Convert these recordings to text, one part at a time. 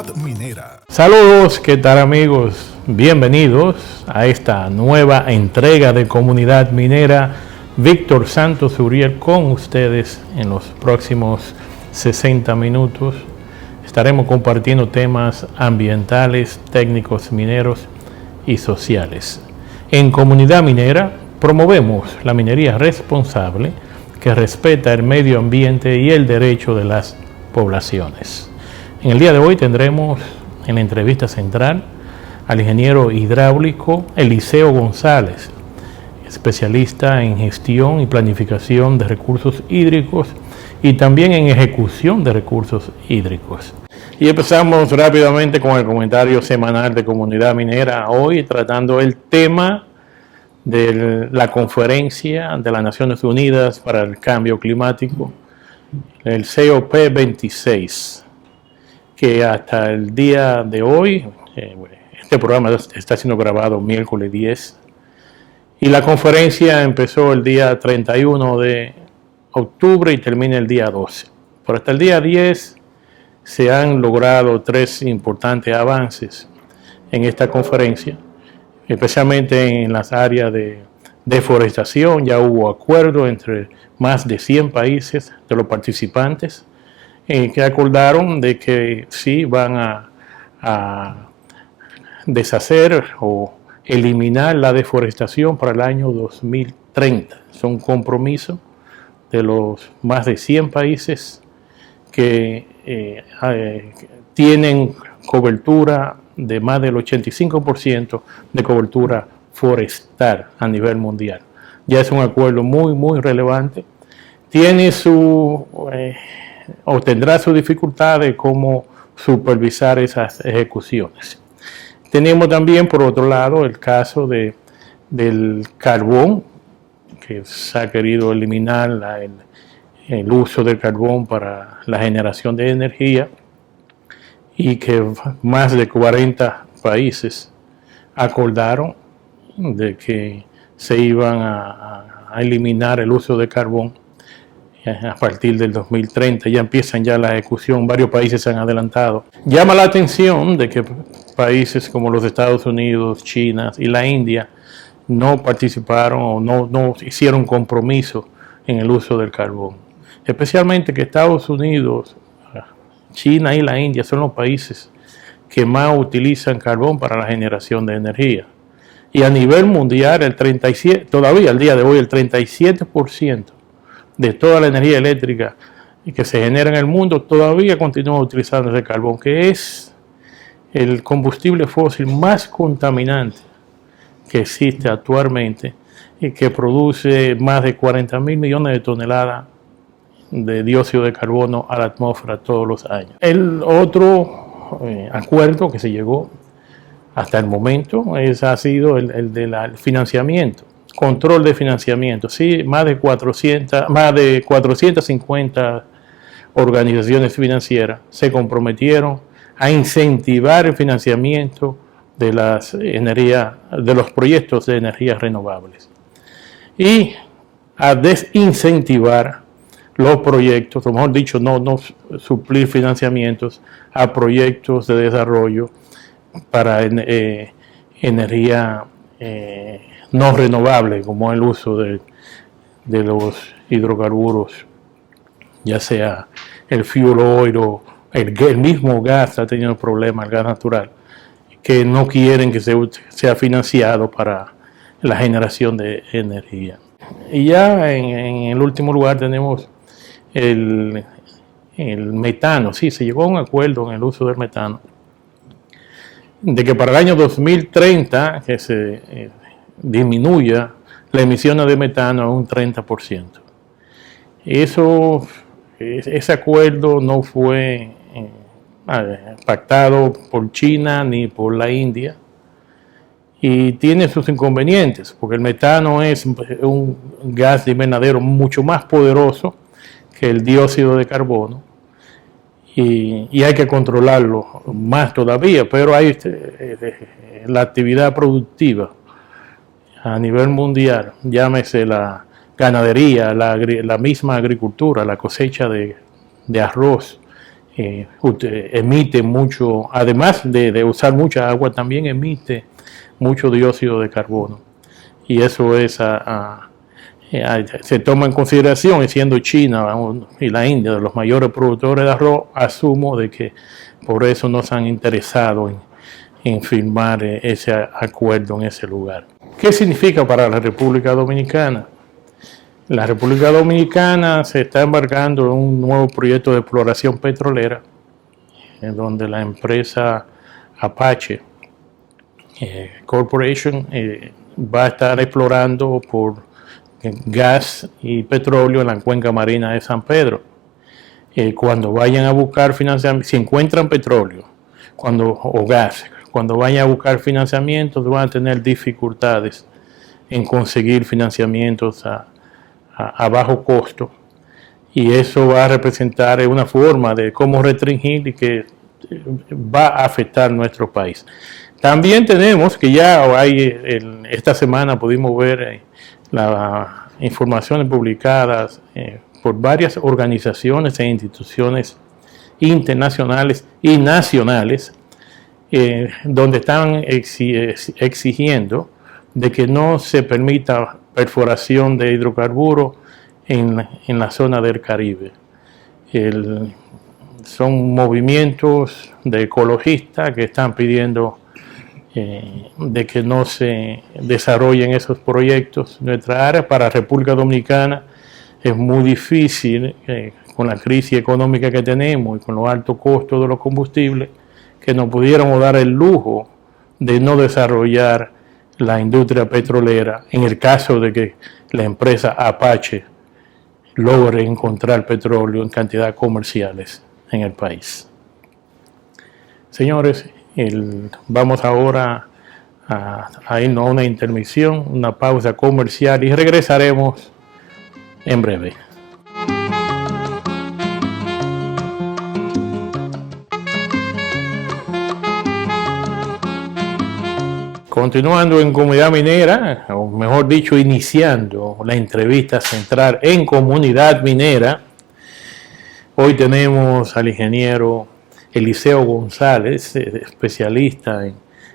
Comunidad Minera. Saludos, ¿qué tal amigos? Bienvenidos a esta nueva entrega de Comunidad Minera. Víctor Santos Uriel con ustedes en los próximos 60 minutos. Estaremos compartiendo temas ambientales, técnicos mineros y sociales. En Comunidad Minera promovemos la minería responsable que respeta el medio ambiente y el derecho de las poblaciones. En el día de hoy tendremos en la entrevista central al ingeniero hidráulico Eliseo González, especialista en gestión y planificación de recursos hídricos y también en ejecución de recursos hídricos. Y empezamos rápidamente con el comentario semanal de Comunidad Minera, hoy tratando el tema de la conferencia de las Naciones Unidas para el Cambio Climático, el COP26, que hasta el día de hoy, este programa está siendo grabado miércoles 10, y la conferencia empezó el día 31 de octubre y termina el día 12. Pero hasta el día 10 se han logrado 3 importantes avances en esta conferencia, especialmente en las áreas de deforestación. Ya hubo acuerdo entre más de 100 países de los participantes que acordaron de que sí van a deshacer o eliminar la deforestación para el año 2030. Es un compromiso de los más de 100 países que tienen cobertura de más del 85% de cobertura forestal a nivel mundial. Ya es un acuerdo muy relevante. Tiene o tendrá su dificultad de cómo supervisar esas ejecuciones. Tenemos también, por otro lado, el caso del carbón, que se ha querido eliminar el uso del carbón para la generación de energía, y que más de 40 países acordaron de que se iban a eliminar el uso de carbón a partir del 2030. Ya empiezan la ejecución, varios países se han adelantado. Llama la atención de que países como los Estados Unidos, China y la India no participaron o no hicieron compromiso en el uso del carbón. Especialmente que Estados Unidos, China y la India son los países que más utilizan carbón para la generación de energía. Y a nivel mundial, todavía al día de hoy, el 37% de toda la energía eléctrica que se genera en el mundo todavía continúa utilizando ese carbón, que es el combustible fósil más contaminante que existe actualmente y que produce más de 40.000 millones de toneladas de dióxido de carbono a la atmósfera todos los años. El otro acuerdo que se llegó hasta el momento ha sido el del financiamiento, control de financiamiento. Sí, más de 450 organizaciones financieras se comprometieron a incentivar el financiamiento de los proyectos de energías renovables y a desincentivar los proyectos, o mejor dicho, no suplir financiamientos a proyectos de desarrollo para energía no renovable, como el uso de los hidrocarburos, ya sea el fuel oil o el mismo gas. Ha tenido problemas, el gas natural, que no quieren que sea financiado para la generación de energía. Y ya en el último lugar tenemos el metano. Sí, se llegó a un acuerdo en el uso del metano, de que para el año 2030 que se disminuya la emisión de metano a un 30%. Ese acuerdo no fue pactado por China ni por la India, y tiene sus inconvenientes, porque el metano es un gas de invernadero mucho más poderoso que el dióxido de carbono, y hay que controlarlo más todavía, pero hay la actividad productiva a nivel mundial, llámese la ganadería, la misma agricultura, la cosecha de arroz, emite mucho, además de usar mucha agua, también emite mucho dióxido de carbono. Y eso es se toma en consideración, y siendo China y la India de los mayores productores de arroz, asumo de que por eso no se han interesado en firmar ese acuerdo en ese lugar. ¿Qué significa para la República Dominicana? La República Dominicana se está embarcando en un nuevo proyecto de exploración petrolera, en donde la empresa Apache Corporation va a estar explorando por gas y petróleo en la cuenca marina de San Pedro. Cuando vayan a buscar financiamiento, si encuentran petróleo o gas, cuando vayan a buscar financiamientos van a tener dificultades en conseguir financiamientos a bajo costo, y eso va a representar una forma de cómo restringir y que va a afectar nuestro país. También tenemos que esta semana pudimos ver las informaciones publicadas por varias organizaciones e instituciones internacionales y nacionales, donde están exigiendo de que no se permita perforación de hidrocarburos en la zona del Caribe. Son movimientos de ecologistas que están pidiendo de que no se desarrollen esos proyectos. Nuestra área para República Dominicana es muy difícil, con la crisis económica que tenemos y con los altos costos de los combustibles, que nos pudiéramos dar el lujo de no desarrollar la industria petrolera en el caso de que la empresa Apache logre encontrar petróleo en cantidades comerciales en el país. Señores, vamos ahora a irnos a una intermisión, una pausa comercial, y regresaremos en breve. Continuando en Comunidad Minera, o mejor dicho, iniciando la entrevista central en Comunidad Minera, hoy tenemos al ingeniero Eliseo González, especialista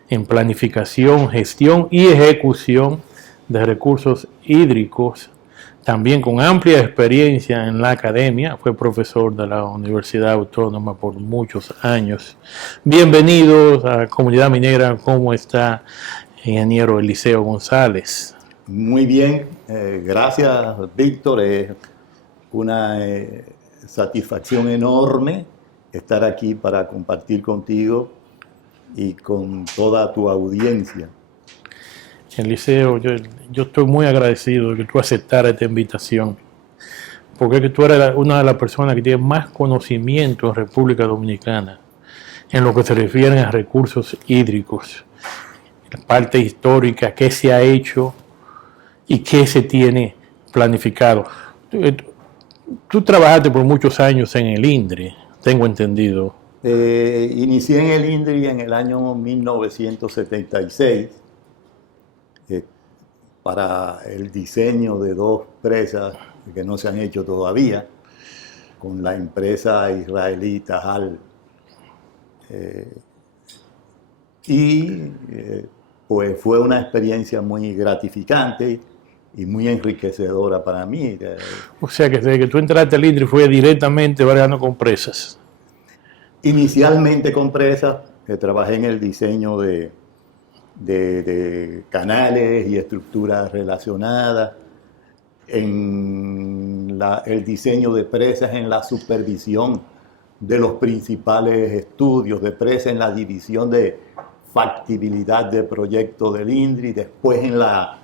en planificación, gestión y ejecución de recursos hídricos, también con amplia experiencia en la academia. Fue profesor de la Universidad Autónoma por muchos años. Bienvenidos a Comunidad Minera. ¿Cómo está, ingeniero Eliseo González? Muy bien, gracias, Víctor. Es una satisfacción enorme estar aquí para compartir contigo y con toda tu audiencia. Eliseo, yo estoy muy agradecido de que tú aceptaras esta invitación, porque es que tú eres una de las personas que tiene más conocimiento en República Dominicana en lo que se refiere a recursos hídricos, la parte histórica, qué se ha hecho y qué se tiene planificado. Tú trabajaste por muchos años en el INDRI, tengo entendido. Inicié en el INDRI en el año 1976 para el diseño de dos presas que no se han hecho todavía, con la empresa israelí Tahal. Pues fue una experiencia muy gratificante y muy enriquecedora para mí. O sea que desde que tú entraste al INDRI fue directamente bregando con presas. Inicialmente con presas, trabajé en el diseño de canales y estructuras relacionadas, en el diseño de presas, en la supervisión de los principales estudios de presas, en la división de factibilidad de proyectos del INDRI, después en la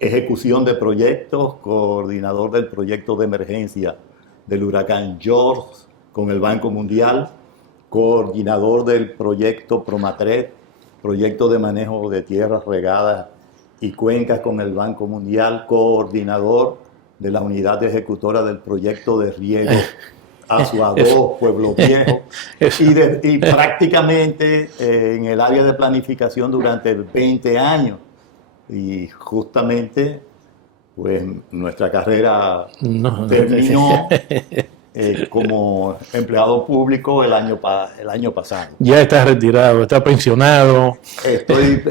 ejecución de proyectos, coordinador del proyecto de emergencia del huracán George con el Banco Mundial, coordinador del proyecto Promatret, proyecto de manejo de tierras regadas y cuencas con el Banco Mundial, coordinador de la unidad ejecutora del proyecto de riego Asua 2, Pueblo Viejo, y prácticamente en el área de planificación durante 20 años. Y justamente, pues nuestra carrera terminó como empleado público el año pasado. Ya estás retirado, estás pensionado. Estoy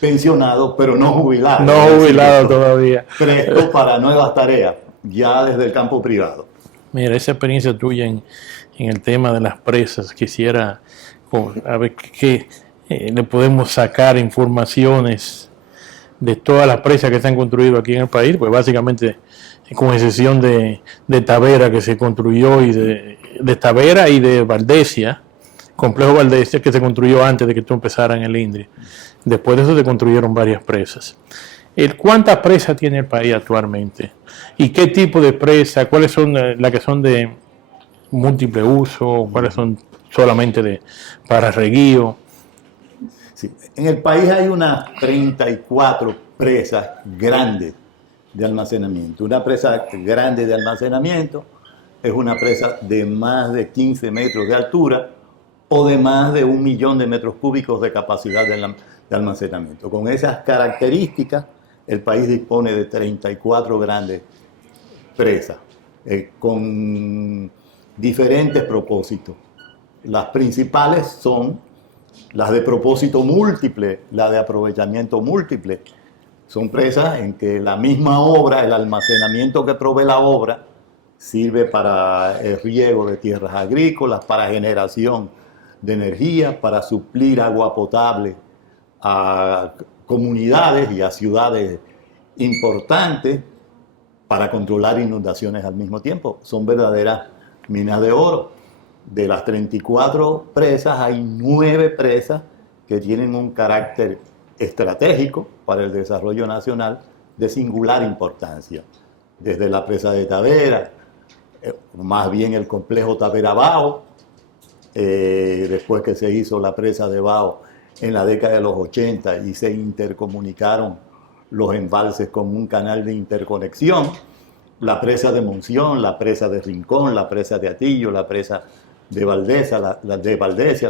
pensionado, pero no jubilado. No jubilado todavía. Presto para nuevas tareas, ya desde el campo privado. Mira, esa experiencia tuya en el tema de las presas, quisiera a ver qué le podemos sacar informaciones de todas las presas que se han construido aquí en el país, pues básicamente con excepción de Tavera, que se construyó, y de Tavera y de Valdesia, Complejo Valdesia, que se construyó antes de que tú empezaras en el INDRI. Después de eso se construyeron varias presas. ¿Cuántas presas tiene el país actualmente? ¿Y qué tipo de presas? ¿Cuáles son las que son de múltiple uso? ¿Cuáles son solamente para reguío? Sí. En el país hay unas 34 presas grandes de almacenamiento. Una presa grande de almacenamiento es una presa de más de 15 metros de altura o de más de 1 millón de metros cúbicos de capacidad de almacenamiento. Con esas características, el país dispone de 34 grandes presas con diferentes propósitos. Las principales son las de propósito múltiple, la de aprovechamiento múltiple. Son presas en que la misma obra, el almacenamiento que provee la obra, sirve para el riego de tierras agrícolas, para generación de energía, para suplir agua potable a comunidades y a ciudades importantes, para controlar inundaciones al mismo tiempo. Son verdaderas minas de oro. De las 34 presas, hay 9 presas que tienen un carácter estratégico para el desarrollo nacional de singular importancia. Desde la presa de Tavera, más bien el complejo Tavera-Bao, después que se hizo la presa de Bao en la década de los 80 y se intercomunicaron los embalses con un canal de interconexión, la presa de Monción, la presa de Rincón, la presa de Atillo, la presa de Valdesia,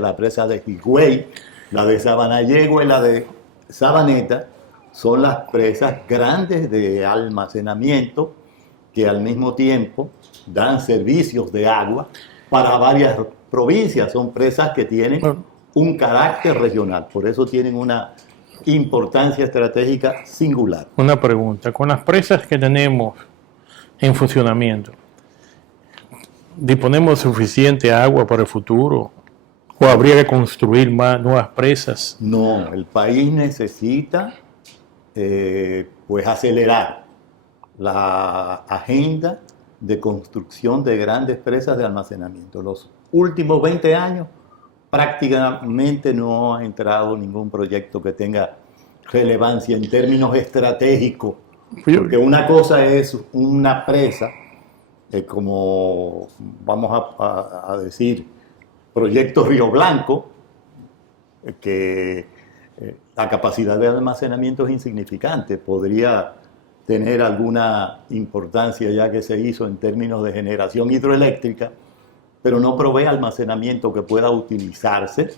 la presa de Higüey, la de Sabanayegua y la de Sabaneta, son las presas grandes de almacenamiento que al mismo tiempo dan servicios de agua para varias provincias. Son presas que tienen un carácter regional, por eso tienen una importancia estratégica singular. Una pregunta, con las presas que tenemos en funcionamiento, ¿disponemos de suficiente agua para el futuro? ¿O habría que construir más nuevas presas? No, el país necesita pues acelerar la agenda de construcción de grandes presas de almacenamiento. Los últimos 20 años prácticamente no ha entrado ningún proyecto que tenga relevancia en términos estratégicos, porque una cosa es una presa, como vamos a decir, Proyecto Río Blanco, que la capacidad de almacenamiento es insignificante, podría tener alguna importancia ya que se hizo en términos de generación hidroeléctrica, pero no provee almacenamiento que pueda utilizarse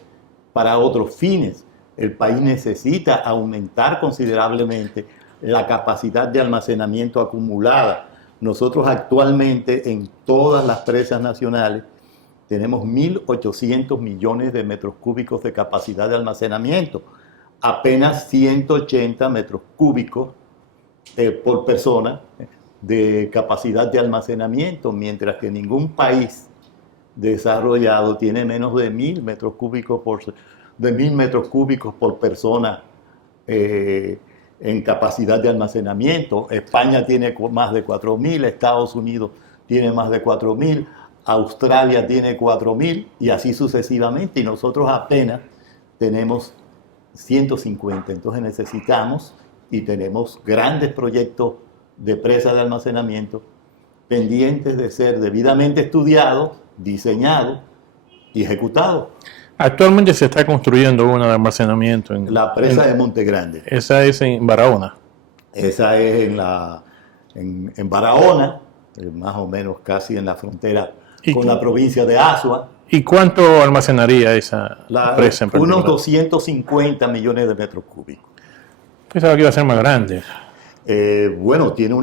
para otros fines. El país necesita aumentar considerablemente la capacidad de almacenamiento acumulada. Nosotros actualmente en todas las presas nacionales tenemos 1.800 millones de metros cúbicos de capacidad de almacenamiento, apenas 180 metros cúbicos por persona de capacidad de almacenamiento, mientras que ningún país desarrollado tiene menos de 1.000 metros cúbicos por persona en capacidad de almacenamiento. España tiene más de 4.000, Estados Unidos tiene más de 4.000, Australia tiene 4.000 y así sucesivamente, y nosotros apenas tenemos 150. Entonces necesitamos y tenemos grandes proyectos de presas de almacenamiento pendientes de ser debidamente estudiados, diseñados y ejecutados. Actualmente se está construyendo una de almacenamiento en la presa de Monte Grande. Esa es en Barahona. Esa es en Barahona, más o menos casi en la frontera con la provincia de Azua. ¿Y cuánto almacenaría esa presa en particular? Unos 250 millones de metros cúbicos. Pensaba que iba a ser más grande. Bueno, tiene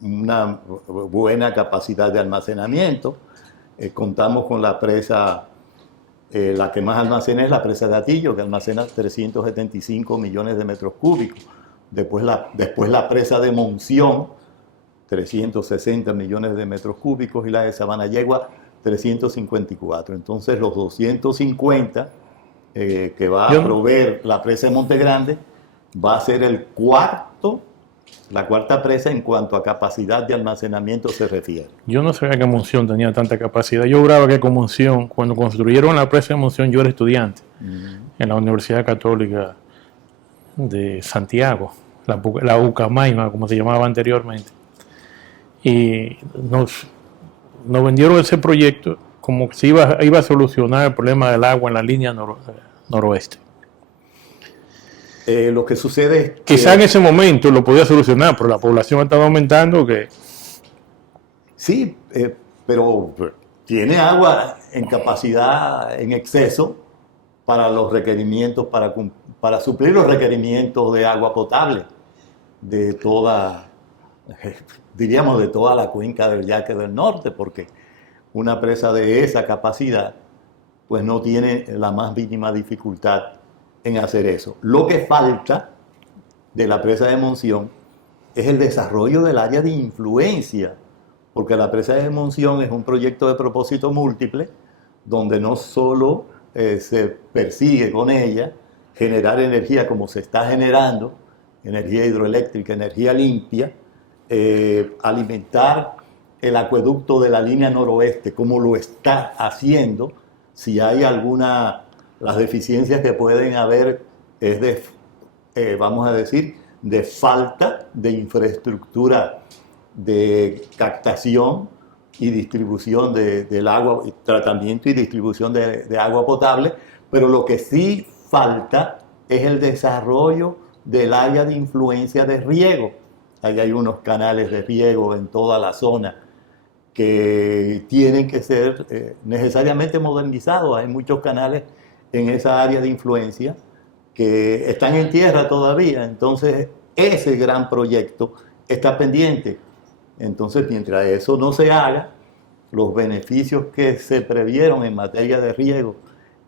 una buena capacidad de almacenamiento. Contamos con la presa, la que más almacena es la presa de Atillo, que almacena 375 millones de metros cúbicos. Después la presa de Monción, 360 millones de metros cúbicos, y la de Sabanayegua, 354. Entonces los 250 que va a proveer la presa de Monte Grande va a ser la cuarta presa en cuanto a capacidad de almacenamiento se refiere. Yo no sabía que Monción tenía tanta capacidad. Yo juraba que con Monción, cuando construyeron la presa de Monción, yo era estudiante en la Universidad Católica de Santiago, la Ucamaima, como se llamaba anteriormente. Y nos vendieron ese proyecto como que se iba a solucionar el problema del agua en la línea noroeste. Lo que sucede es que quizá en ese momento lo podía solucionar, pero la población estaba aumentando. Sí, pero tiene agua en capacidad en exceso para los requerimientos, para suplir los requerimientos de agua potable de toda, diríamos, de toda la cuenca del Yaque del Norte, porque una presa de esa capacidad pues no tiene la más mínima dificultad en hacer eso. Lo que falta de la presa de Monción es el desarrollo del área de influencia, porque la presa de Monción es un proyecto de propósito múltiple, donde no solo se persigue con ella generar energía como se está generando, energía hidroeléctrica, energía limpia, alimentar el acueducto de la línea noroeste como lo está haciendo. Si hay las deficiencias que pueden haber es vamos a decir, de falta de infraestructura de captación y distribución del agua, tratamiento y distribución de agua potable, pero lo que sí falta es el desarrollo del área de influencia de riego. Ahí hay unos canales de riego en toda la zona que tienen que ser necesariamente modernizados. Hay muchos canales en esa área de influencia que están en tierra todavía, entonces ese gran proyecto está pendiente. Entonces, mientras eso no se haga, los beneficios que se previeron en materia de riego,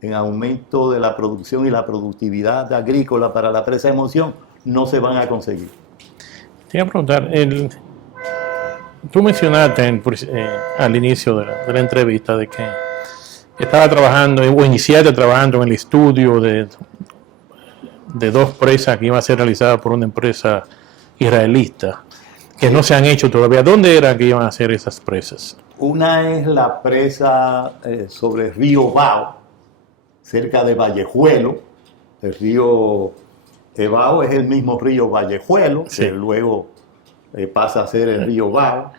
en aumento de la producción y la productividad agrícola para la presa de Monción, no se van a conseguir. Te iba a preguntar, tú mencionaste al inicio de la entrevista de que estaba trabajando o iniciaste trabajando en el estudio de dos presas que iban a ser realizadas por una empresa israelita, que no se han hecho todavía. ¿Dónde era que iban a hacer esas presas? Una es la presa sobre el río Bao, cerca de Vallejuelo. El río Bao es el mismo río Vallejuelo, sí, que luego pasa a ser el río Bao,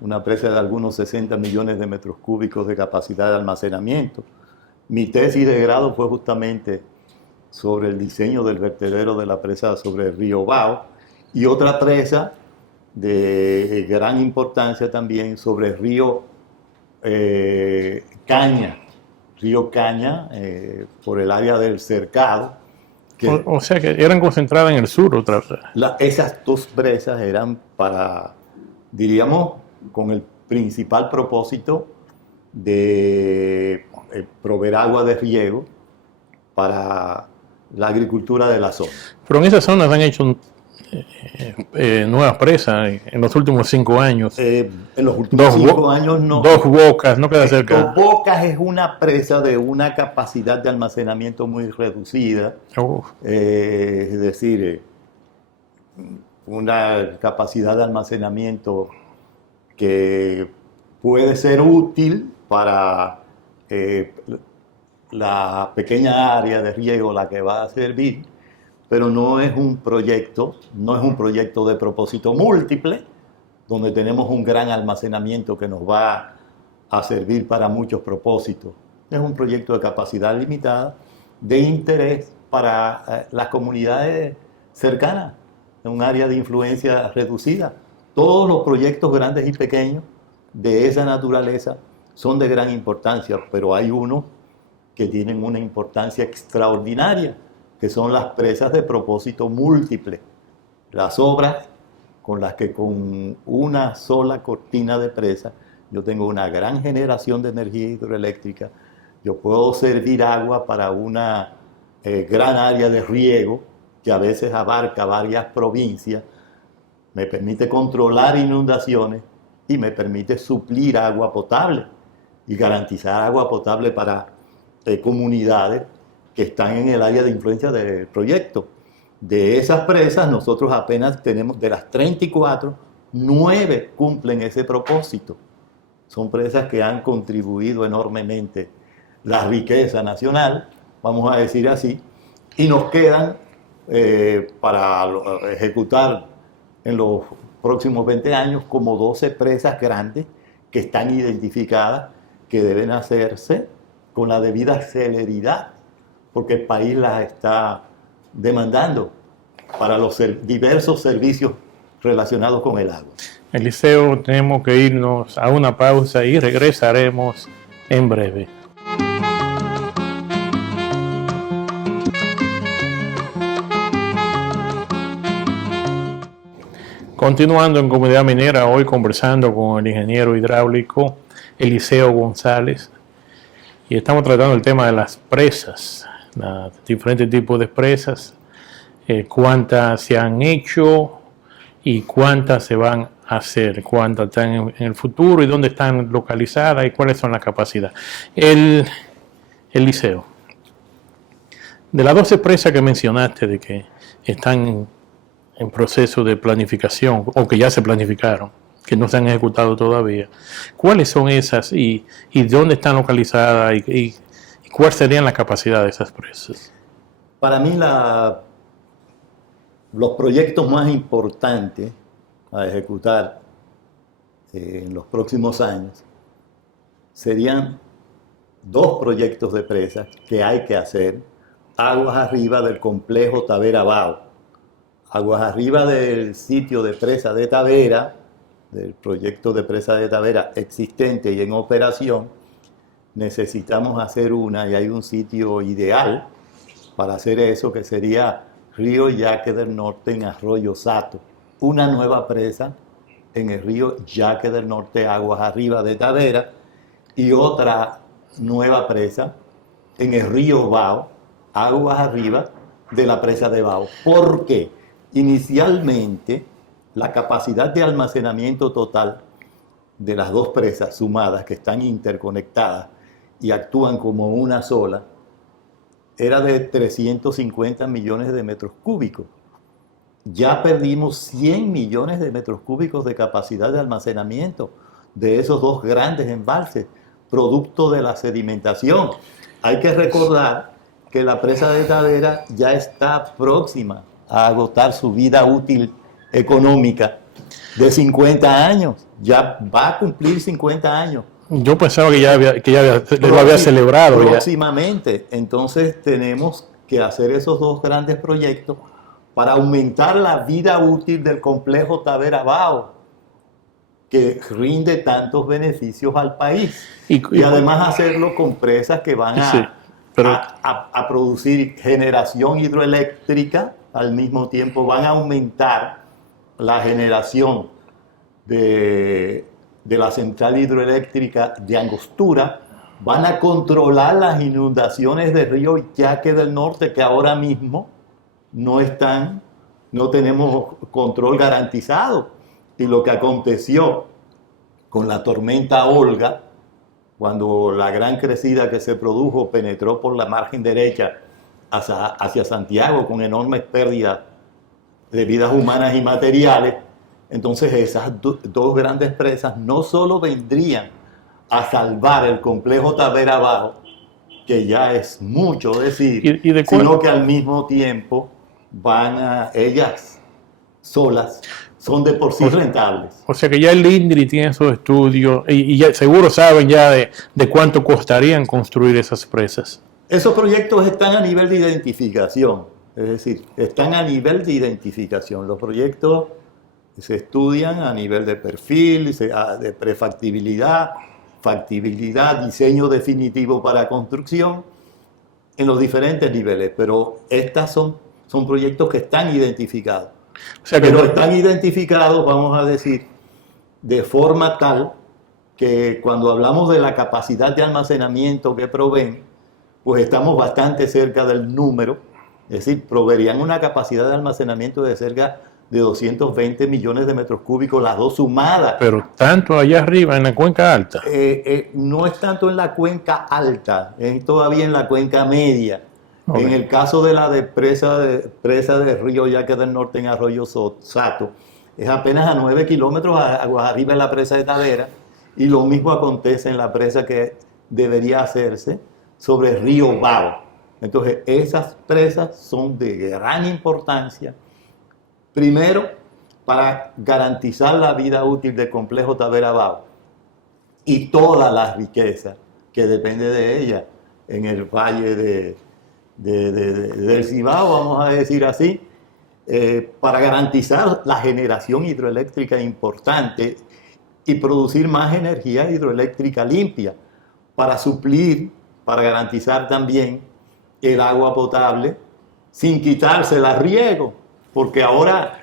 una presa de algunos 60 millones de metros cúbicos de capacidad de almacenamiento. Mi tesis de grado fue justamente sobre el diseño del vertedero de la presa sobre el río Bao, y otra presa de gran importancia también sobre el río Caña, por el área del Cercado. O sea que eran concentradas en el sur otra vez. Esas dos presas eran para, diríamos, con el principal propósito de proveer agua de riego para la agricultura de la zona. Pero en esas zonas han hecho nuevas presas en los últimos 5 años. En los últimos 5 años no. Dos Bocas, no queda cerca. Dos Bocas es una presa de una capacidad de almacenamiento muy reducida. Es decir, una capacidad de almacenamiento que puede ser útil para la pequeña área de riego la que va a servir, pero no es un proyecto de propósito múltiple, donde tenemos un gran almacenamiento que nos va a servir para muchos propósitos. Es un proyecto de capacidad limitada, de interés para las comunidades cercanas, en un área de influencia reducida. Todos los proyectos grandes y pequeños de esa naturaleza son de gran importancia, pero hay unos que tienen una importancia extraordinaria, que son las presas de propósito múltiple. Las obras con las que con una sola cortina de presa yo tengo una gran generación de energía hidroeléctrica. Yo puedo servir agua para una gran área de riego que a veces abarca varias provincias, me permite controlar inundaciones y me permite suplir agua potable y garantizar agua potable para comunidades que están en el área de influencia del proyecto. De esas presas, nosotros apenas tenemos, de las 34, 9 cumplen ese propósito. Son presas que han contribuido enormemente la riqueza nacional, vamos a decir así, y nos quedan para ejecutar en los próximos 20 años como 12 presas grandes que están identificadas, que deben hacerse con la debida celeridad, porque el país las está demandando para los diversos servicios relacionados con el agua. Eliseo, tenemos que irnos a una pausa y regresaremos en breve. Continuando en Comunidad Minera, hoy conversando con el ingeniero hidráulico Eliseo González, y estamos tratando el tema de las presas, los diferentes tipos de presas, cuántas se han hecho y cuántas se van a hacer, cuántas están en el futuro y dónde están localizadas y cuáles son las capacidades. Eliseo, de las 12 presas que mencionaste de que están en proceso de planificación o que ya se planificaron, que no se han ejecutado todavía, ¿cuáles son esas y dónde están localizadas y cuál serían las capacidades de esas presas? Para mí los proyectos más importantes a ejecutar en los próximos años serían 2 proyectos de presas que hay que hacer aguas arriba del complejo Tavera-Bao. Aguas arriba del sitio de presa de Tavera, del proyecto de presa de Tavera existente y en operación, necesitamos hacer una, y hay un sitio ideal para hacer eso, que sería Río Yaque del Norte en Arroyo Sato. Una nueva presa en el río Yaque del Norte, aguas arriba de Tavera, y otra nueva presa en el río Bao, aguas arriba de la presa de Bao. ¿Por qué? Inicialmente, la capacidad de almacenamiento total de las 2 presas sumadas, que están interconectadas y actúan como una sola, era de 350 millones de metros cúbicos. Ya perdimos 100 millones de metros cúbicos de capacidad de almacenamiento de esos 2 grandes embalses, producto de la sedimentación. Hay que recordar que la presa de Tavera ya está próxima a agotar su vida útil económica de 50 años. Ya va a cumplir 50 años. Yo pensaba que lo había celebrado. Próximamente. Ya. Entonces tenemos que hacer esos 2 grandes proyectos para aumentar la vida útil del complejo Tavera-Bao, que rinde tantos beneficios al país. Y además hacerlo con presas que van a producir generación hidroeléctrica, al mismo tiempo van a aumentar la generación de la central hidroeléctrica de Angostura, van a controlar las inundaciones del río Yaque del Norte, que ahora mismo no tenemos control garantizado. Y lo que aconteció con la tormenta Olga, cuando la gran crecida que se produjo penetró por la margen derecha hacia Santiago con enormes pérdidas de vidas humanas y materiales, entonces esas 2 grandes presas no solo vendrían a salvar el complejo Tavera-Bao, que ya es mucho decir, sino que al mismo tiempo ellas solas son de por sí rentables. O sea que ya el INDRI tiene esos estudios y ya seguro saben ya de cuánto costarían construir esas presas. Esos proyectos están a nivel de identificación, es decir, están a nivel de identificación. Los proyectos se estudian a nivel de perfil, de prefactibilidad, factibilidad, diseño definitivo para construcción, en los diferentes niveles, pero estas son proyectos que están identificados. O sea que pero están identificados, vamos a decir, de forma tal que cuando hablamos de la capacidad de almacenamiento que proveen, pues estamos bastante cerca del número, es decir, proveerían una capacidad de almacenamiento de cerca de 220 millones de metros cúbicos, las dos sumadas. Pero tanto allá arriba, en la cuenca alta. No es tanto en la cuenca alta, es todavía en la cuenca media. Okay. En el caso de la presa de Río Yaque del Norte en Arroyo Sato, es apenas a 9 kilómetros aguas arriba en la presa de Tadera, y lo mismo acontece en la presa que debería hacerse sobre el río Bao. Entonces, esas presas son de gran importancia. Primero, para garantizar la vida útil del complejo Tadera-Bao y toda la riqueza que depende de ella en el valle del Cibao, vamos a decir así, para garantizar la generación hidroeléctrica importante y producir más energía hidroeléctrica limpia, para suplir, para garantizar también el agua potable sin quitársela a riego, porque ahora,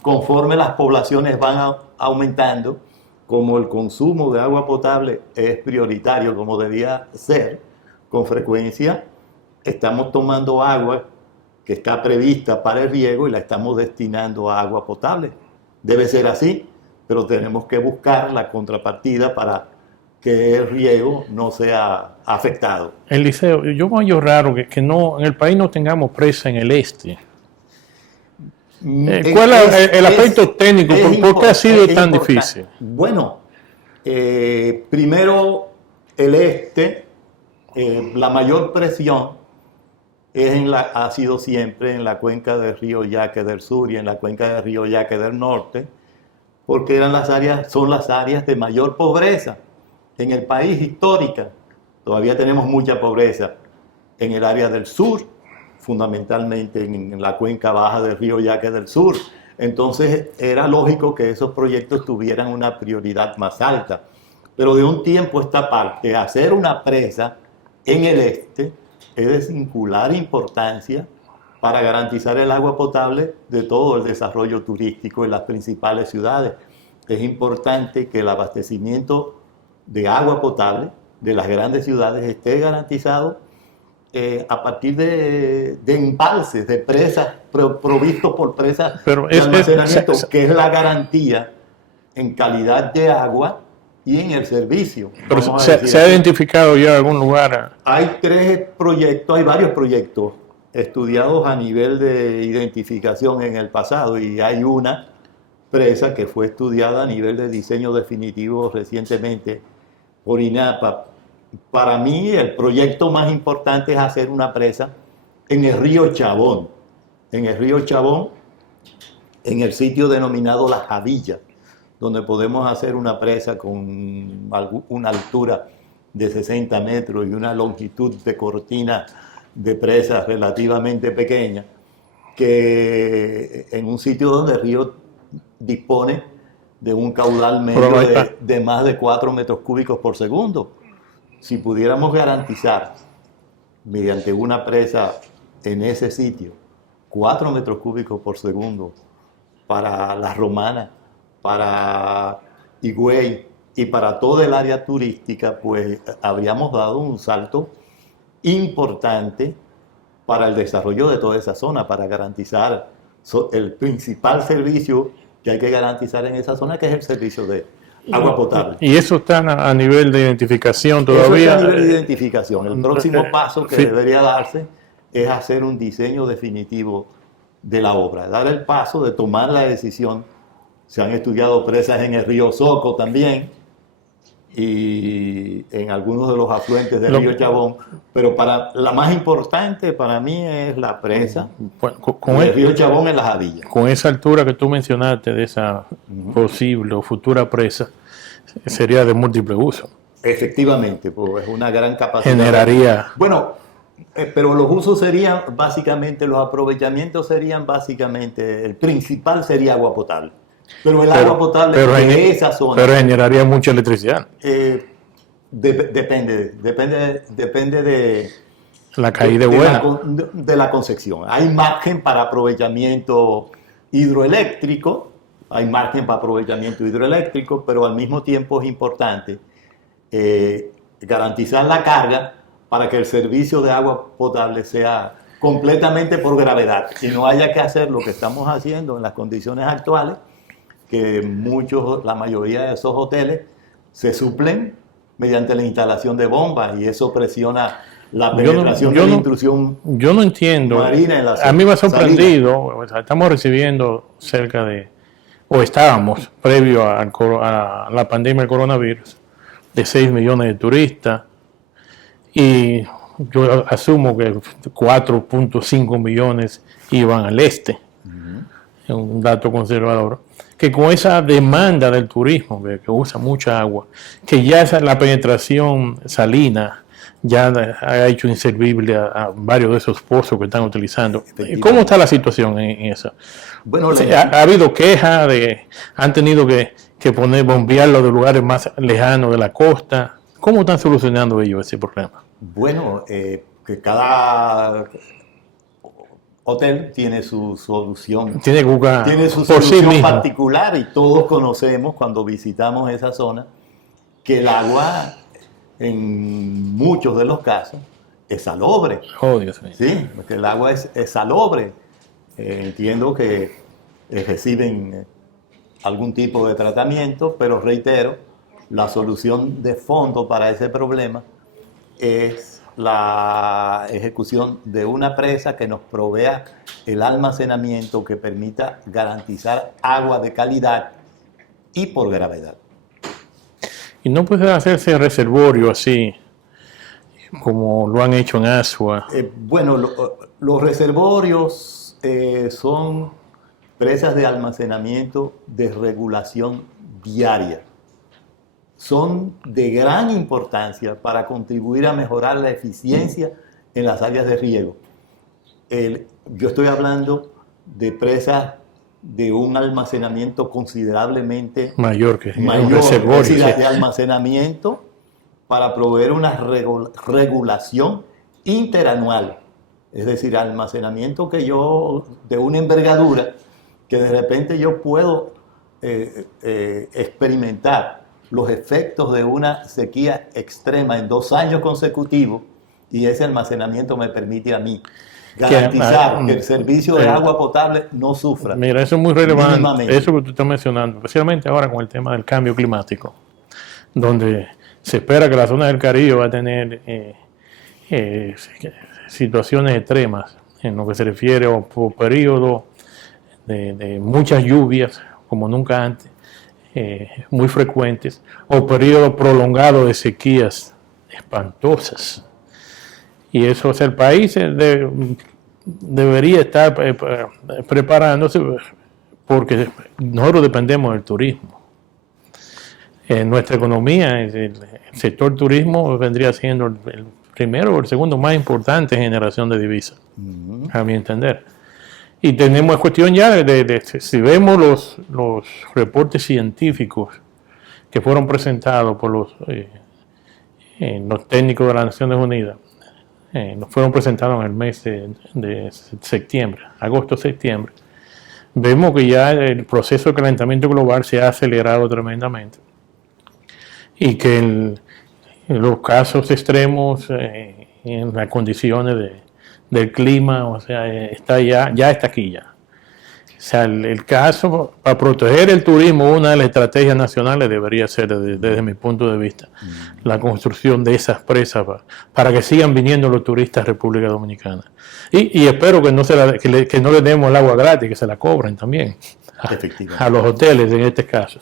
conforme las poblaciones van aumentando, como el consumo de agua potable es prioritario, como debía ser, con frecuencia estamos tomando agua que está prevista para el riego y la estamos destinando a agua potable. Debe ser así, pero tenemos que buscar la contrapartida para que el riego no sea afectado. Eliseo, yo me hallo raro que no, en el país no tengamos presa en el este. ¿Cuál es el aspecto técnico? ¿Por qué ha sido tan difícil? Bueno, primero el este, la mayor presión ha sido siempre en la cuenca del río Yaque del Sur y en la cuenca del río Yaque del Norte, porque son las áreas de mayor pobreza en el país histórica. Todavía tenemos mucha pobreza en el área del sur, fundamentalmente en la cuenca baja del río Yaque del Sur. Entonces era lógico que esos proyectos tuvieran una prioridad más alta. Pero de un tiempo a esta parte, hacer una presa en el este es de singular importancia para garantizar el agua potable de todo el desarrollo turístico en las principales ciudades. Es importante que el abastecimiento de agua potable de las grandes ciudades esté garantizado a partir de embalses, de presas, provistos por presas de almacenamiento, que es la garantía en calidad de agua y en el servicio. Pero ¿se ha identificado ya algún lugar? Hay varios proyectos estudiados a nivel de identificación en el pasado, y hay una presa que fue estudiada a nivel de diseño definitivo recientemente por INAPA. Para mí el proyecto más importante es hacer una presa en el río Chabón. En el río Chabón, en el sitio denominado La Javilla, donde podemos hacer una presa con una altura de 60 metros y una longitud de cortina de presa relativamente pequeña, que en un sitio donde el río dispone de un caudal medio de más de 4 metros cúbicos por segundo. Si pudiéramos garantizar, mediante una presa en ese sitio, 4 metros cúbicos por segundo para La Romana, para Higüey y para toda el área turística, pues habríamos dado un salto importante para el desarrollo de toda esa zona, para garantizar el principal servicio que hay que garantizar en esa zona, que es el servicio de agua potable. ¿Y eso está a nivel de identificación todavía? Eso está a nivel de identificación. El próximo paso que debería darse es hacer un diseño definitivo de la obra, dar el paso de tomar la decisión. Se han estudiado presas en el río Soco también y en algunos de los afluentes del río Chabón, pero la más importante para mí es la presa del río Chabón en La Javilla. Con esa altura que tú mencionaste de esa posible o futura presa, sería de múltiple uso. Efectivamente, pues es una gran capacidad. Generaría... Bueno, pero los usos serían básicamente, los aprovechamientos serían básicamente, el principal sería agua potable. Pero el agua potable de esa zona... Pero generaría mucha electricidad. Depende de... La caída buena. De la concepción. Hay margen para aprovechamiento hidroeléctrico, hay margen para aprovechamiento hidroeléctrico, pero al mismo tiempo es importante garantizar la carga para que el servicio de agua potable sea completamente por gravedad y no haya que hacer lo que estamos haciendo en las condiciones actuales, que la mayoría de esos hoteles se suplen mediante la instalación de bombas y eso presiona la penetración de la intrusión. Yo no entiendo. Marina en la a mí me ha sorprendido, o sea, estamos recibiendo o estábamos previo a la pandemia del coronavirus, de 6 millones de turistas y yo asumo que 4.5 millones iban al este, es un dato conservador, que con esa demanda del turismo, que usa mucha agua, que ya la penetración salina ya ha hecho inservible a varios de esos pozos que están utilizando. ¿Cómo está la situación en eso? Bueno, ¿Ha habido quejas han tenido que bombearlo de lugares más lejanos de la costa? ¿Cómo están solucionando ellos ese problema? Bueno, que cada hotel tiene su solución. Tiene su solución particular y todos conocemos cuando visitamos esa zona que el agua en muchos de los casos es salobre. Oh, Dios mío. Sí, porque el agua es salobre. Entiendo que reciben algún tipo de tratamiento, pero reitero, la solución de fondo para ese problema es la ejecución de una presa que nos provea el almacenamiento que permita garantizar agua de calidad y por gravedad. ¿Y no puede hacerse reservorio así, como lo han hecho en Asua? Bueno, los reservorios son presas de almacenamiento de regulación diaria. Son de gran importancia para contribuir a mejorar la eficiencia en las áreas de riego. Yo estoy hablando de presas de un almacenamiento considerablemente mayor, un reservorio, es decir, de almacenamiento para proveer una regulación interanual. Es decir, almacenamiento de una envergadura que de repente yo puedo experimentar los efectos de una sequía extrema en 2 años consecutivos y ese almacenamiento me permite a mí garantizar que el servicio de agua potable no sufra. Mira, eso es muy relevante, eso que tú estás mencionando, especialmente ahora con el tema del cambio climático, donde se espera que la zona del Caribe va a tener situaciones extremas en lo que se refiere a un periodo de muchas lluvias, como nunca antes, muy frecuentes, o periodos prolongados de sequías espantosas. Y eso, o sea, el país debería estar preparándose porque nosotros dependemos del turismo. En nuestra economía, el sector turismo vendría siendo el primero o el segundo más importante en generación de divisas, a mi entender. Y tenemos cuestión ya si vemos los reportes científicos que fueron presentados por los técnicos de las Naciones Unidas, fueron presentados en el mes de septiembre, agosto-septiembre, vemos que ya el proceso de calentamiento global se ha acelerado tremendamente y que los casos extremos en las condiciones del clima, o sea, ya está aquí ya. O sea, el caso para proteger el turismo, una de las estrategias nacionales debería ser, desde mi punto de vista, la construcción de esas presas para que sigan viniendo los turistas a República Dominicana. Y espero que no le demos el agua gratis, que se la cobren también a los hoteles en este caso.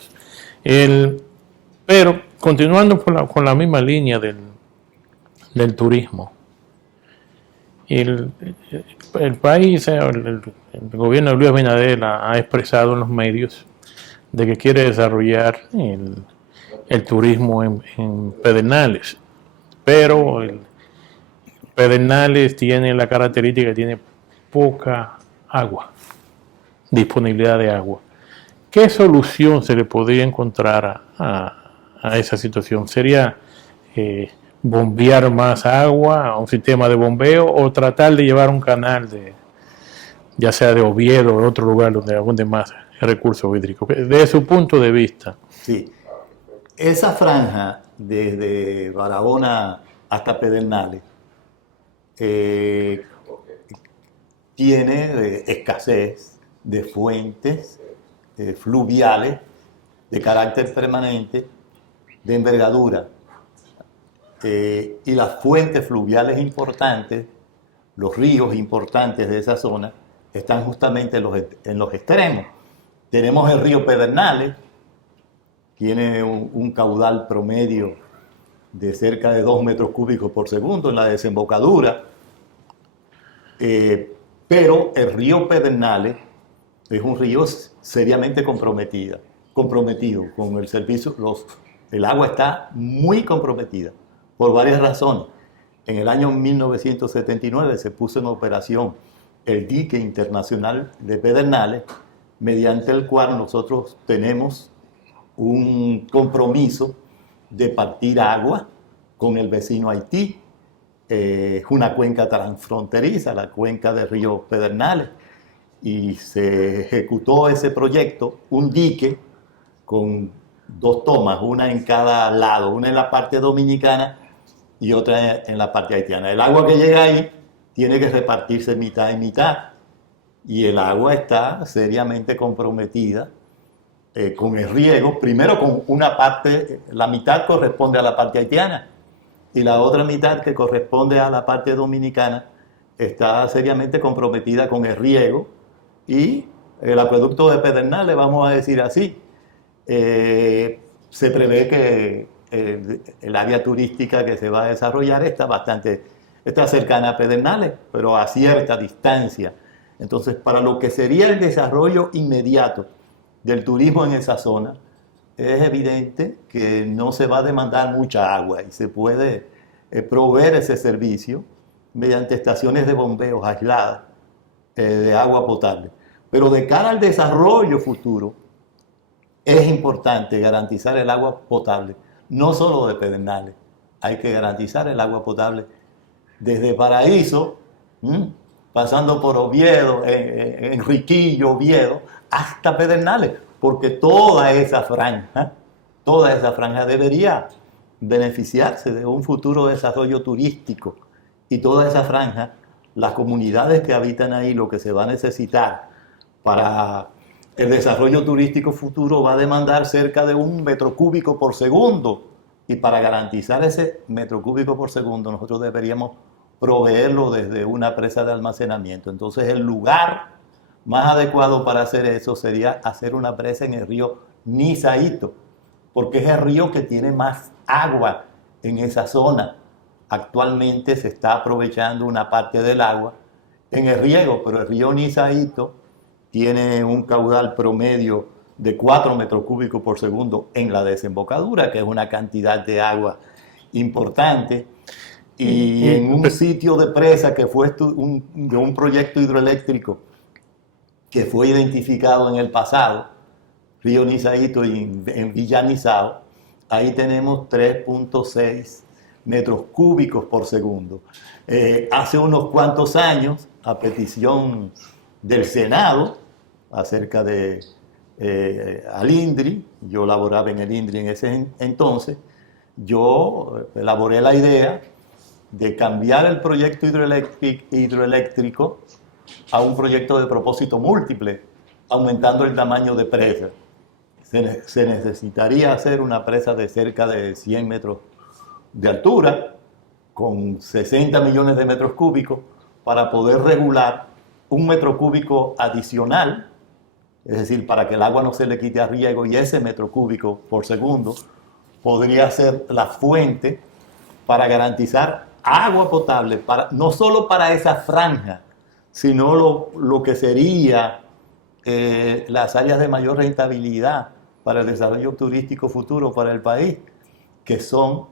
Pero continuando con la misma línea del turismo, el país, el gobierno de Luis Abinader ha expresado en los medios de que quiere desarrollar el turismo en Pedernales, pero Pedernales tiene la característica que tiene poca agua, disponibilidad de agua. ¿Qué solución se le podría encontrar a esa situación? ¿Sería bombear más agua, un sistema de bombeo, o tratar de llevar un canal ya sea de Oviedo o de otro lugar donde abunde más recursos hídricos. Desde su punto de vista. Sí, esa franja desde Barahona hasta Pedernales tiene escasez de fuentes fluviales de carácter permanente, de envergadura. Y las fuentes fluviales importantes, los ríos importantes de esa zona, están justamente en los extremos. Tenemos el río Pedernales, tiene un caudal promedio de cerca de 2 metros cúbicos por segundo en la desembocadura, pero el río Pedernales es un río seriamente comprometido con el servicio. El agua está muy comprometida por varias razones. En el año 1979 se puso en operación el dique internacional de Pedernales, mediante el cual nosotros tenemos un compromiso de partir agua con el vecino Haití. Es una cuenca transfronteriza, la cuenca del río Pedernales, y se ejecutó ese proyecto, un dique con 2 tomas, una en cada lado, una en la parte dominicana y otra en la parte haitiana. El agua que llega ahí tiene que repartirse mitad y mitad, y el agua está seriamente comprometida con el riego. Primero con una parte, la mitad corresponde a la parte haitiana, y la otra mitad, que corresponde a la parte dominicana, está seriamente comprometida con el riego. Y el acueducto de Pedernales, vamos a decir así, se prevé que el área turística que se va a desarrollar está cercana a Pedernales, pero a cierta distancia. Entonces, para lo que sería el desarrollo inmediato del turismo en esa zona, es evidente que no se va a demandar mucha agua y se puede proveer ese servicio mediante estaciones de bombeos aisladas de agua potable. Pero de cara al desarrollo futuro, es importante garantizar el agua potable, no solo de Pedernales, hay que garantizar el agua potable desde Paraíso, pasando por Oviedo, Enriquillo, Oviedo, hasta Pedernales, porque toda esa franja debería beneficiarse de un futuro desarrollo turístico. Y toda esa franja, las comunidades que habitan ahí, lo que se va a necesitar para el desarrollo turístico futuro va a demandar cerca de 1 metro cúbico por segundo. Y para garantizar ese metro cúbico por segundo, nosotros deberíamos proveerlo desde una presa de almacenamiento. Entonces, el lugar más adecuado para hacer eso sería hacer una presa en el río Nizaíto, porque es el río que tiene más agua en esa zona. Actualmente se está aprovechando una parte del agua en el riego, pero el río Nizaíto tiene un caudal promedio de 4 metros cúbicos por segundo en la desembocadura, que es una cantidad de agua importante. Y en un sitio de presa que fue de un proyecto hidroeléctrico que fue identificado en el pasado, río Nizaíto en Villa Nizao, ahí tenemos 3.6 metros cúbicos por segundo. Hace unos cuantos años, a petición del Senado, acerca de al INDRI, yo laboraba en el INDRI en ese entonces, yo elaboré la idea de cambiar el proyecto hidroeléctrico a un proyecto de propósito múltiple, aumentando el tamaño de presa. Se necesitaría hacer una presa de cerca de 100 metros de altura, con 60 millones de metros cúbicos, para poder regular 1 metro cúbico adicional, es decir, para que el agua no se le quite a riego, y ese metro cúbico por segundo podría ser la fuente para garantizar agua potable, no solo para esa franja, sino lo que sería las áreas de mayor rentabilidad para el desarrollo turístico futuro para el país, que son